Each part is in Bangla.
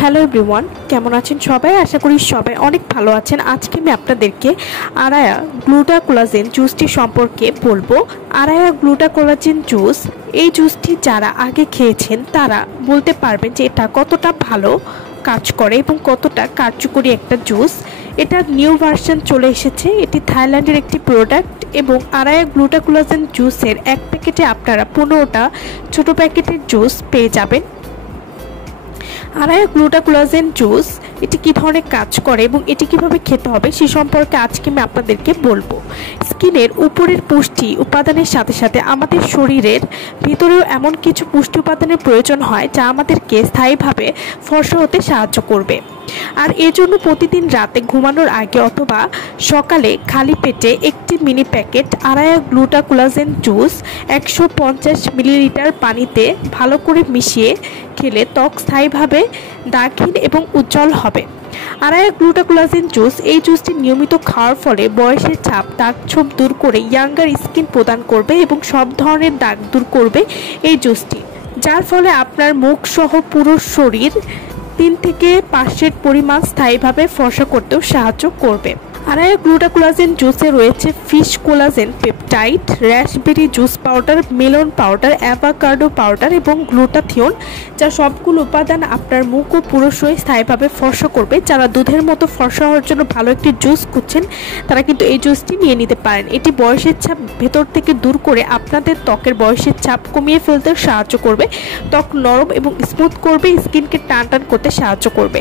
হ্যালো এভরিওয়ান, কেমন আছেন সবাই? আশা করি সবাই অনেক ভালো আছেন। আজকে আমি আপনাদেরকে আরায়া গ্লুটাকোলাজেন জুসটি সম্পর্কে বলবো। আরায়া গ্লুটাকোলাজেন জুস, এই জুসটি যারা আগে খেয়েছেন তারা বলতে পারবেন যে এটা কতটা ভালো কাজ করে এবং কতটা কার্যকরী একটা জুস। এটা নিউ ভার্সন চলে এসেছে। এটি থাইল্যান্ডের একটি প্রোডাক্ট এবং আরায়া গ্লুটাকোলাজেন জুসের এক প্যাকেটে আপনারা 15টা ছোট প্যাকেটের জুস পেয়ে যাবেন। আরায়া গ্লুটাকোলাজেন জুস এটি কী ধরনের কাজ করে এবং এটি কিভাবে খেতে হবে সে সম্পর্কে আজকে আমি আপনাদেরকে বলবো। স্কিনের উপরের পুষ্টি উপাদানের সাথে সাথে আমাদের শরীরের ভিতরেও এমন কিছু পুষ্টি উপাদানের প্রয়োজন হয় যা আমাদেরকে স্থায়ীভাবে ফর্সা হতে সাহায্য করবে। আর এজন্য প্রতিদিন রাতে ঘুমানোর আগে অথবা সকালে খালি পেটে একটি মিনি প্যাকেট আরায়া গ্লুটাকোলাজেন জুস 150 মিলিলিটার পানিতে ভালো করে মিশিয়ে খেলে ত্বক স্থায়ীভাবে দাগহীন এবং উজ্জ্বল হবে। আরায়া গ্লুটাকোলাজেন জুস, এই জুসটি নিয়মিত খাওয়ার ফলে বয়সের ছাপ, দাগ ছোপ দূর করে ইয়াঙ্গার স্কিন প্রদান করবে এবং সব ধরনের দাগ দূর করবে এই জুসটি, যার ফলে আপনার মুখ সহ পুরো শরীর 3 থেকে 5 পরিমাণ স্থায়ীভাবে ফর্সা করতেও সাহায্য করবে। আরায়া গ্লুটাকোলাজেন জুসে রয়েছে fish collagen peptide, raspberry juice powder, melon powder, avocado powder এবং গ্লুটাথিয়ন, যা সবগুলো উপাদান আপনার মুখ ও পুরো শরীর স্থায়ীভাবে ফর্সা করবে। যারা দুধের মতো ফর্সা হওয়ার জন্য ভালো একটি জুস খুঁজছেন তারা কিন্তু এই জুসটি নিয়ে নিতে পারেন। এটি বয়সের ছাপ ভেতর থেকে দূর করে আপনাদের ত্বকের বয়সের ছাপ কমিয়ে ফেলতে সাহায্য করবে, ত্বক নরম এবং স্মুথ করবে, স্কিনকে টান টান করতে সাহায্য করবে।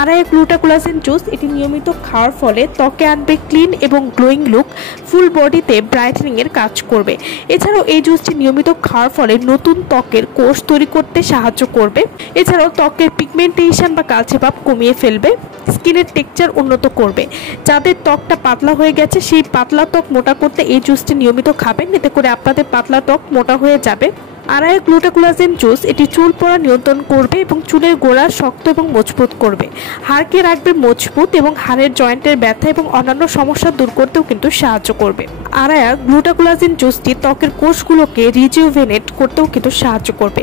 আরায়া গ্লুটাকোলাজেন জুস এটি নিয়মিত খাওয়ার ফলে ত্বকে আনবে ক্লিন এবং গ্লোয়িং লুক, ফুল বডিতে ব্রাইটেনিং এর কাজ করবে। এছাড়াও এই জুসটি নিয়মিত খাওয়ার ফলে নতুন ত্বকের কোষ তৈরি করতে সাহায্য করবে। এছাড়াও ত্বকের পিগমেন্টেশন বা কালচে ভাব কমিয়ে ফেলবে, স্কিনের টেক্সচার উন্নত করবে। যাদের ত্বকটা পাতলা হয়ে গেছে সেই পাতলা ত্বক মোটা করতে এই জুসটি নিয়মিত খাবেন, এতে করে আপনাদের পাতলা ত্বক মোটা হয়ে যাবে। আরায়া গ্লুটাকোলাজেন জুস এটি চুল পড়া নিয়ন্ত্রণ করবে এবং চুলের গোড়া শক্ত এবং মজবুত করবে, হাড়কে রাখবে মজবুত এবং হাড়ের জয়েন্টের ব্যথা এবং অন্যান্য সমস্যা দূর করতেও কিন্তু সাহায্য করবে। আরায়া গ্লুটাকোলাজেন জুসটি ত্বকের কোষগুলোকে রিজুভেনেট করতেও কিন্তু সাহায্য করবে,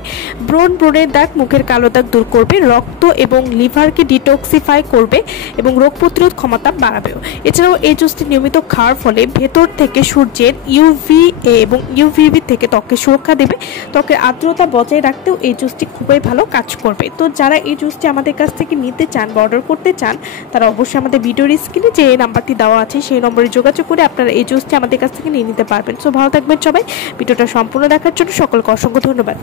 ব্রণের দাগ, মুখের কালো দাগ দূর করবে, রক্ত এবং লিভারকে ডিটক্সিফাই করবে এবং রোগ প্রতিরোধ ক্ষমতা বাড়াবেও। এছাড়াও এই জুসটি নিয়মিত খাওয়ার ফলে ভেতর থেকে সূর্যের ইউভিএ এবং ইউভিবি থেকে ত্বককে সুরক্ষা দেবে, ত্বকের আর্দ্রতা বজায় রাখতেও এই জুসটি খুবই ভালো কাজ করবে। তো যারা এই জুসটি আমাদের কাছ থেকে নিতে চান বা অর্ডার করতে চান তারা অবশ্যই আমাদের ভিডিওর স্ক্রিনে যে নাম্বারটি দেওয়া আছে সেই নম্বরে যোগাযোগ করে আপনারা এই জুসটি আমাদের কাছ থেকে নিয়ে নিতে পারবেন। সো ভালো থাকবেন সবাই। ভিডিওটা সম্পূর্ণ দেখার জন্য সকলকে অসংখ্য ধন্যবাদ।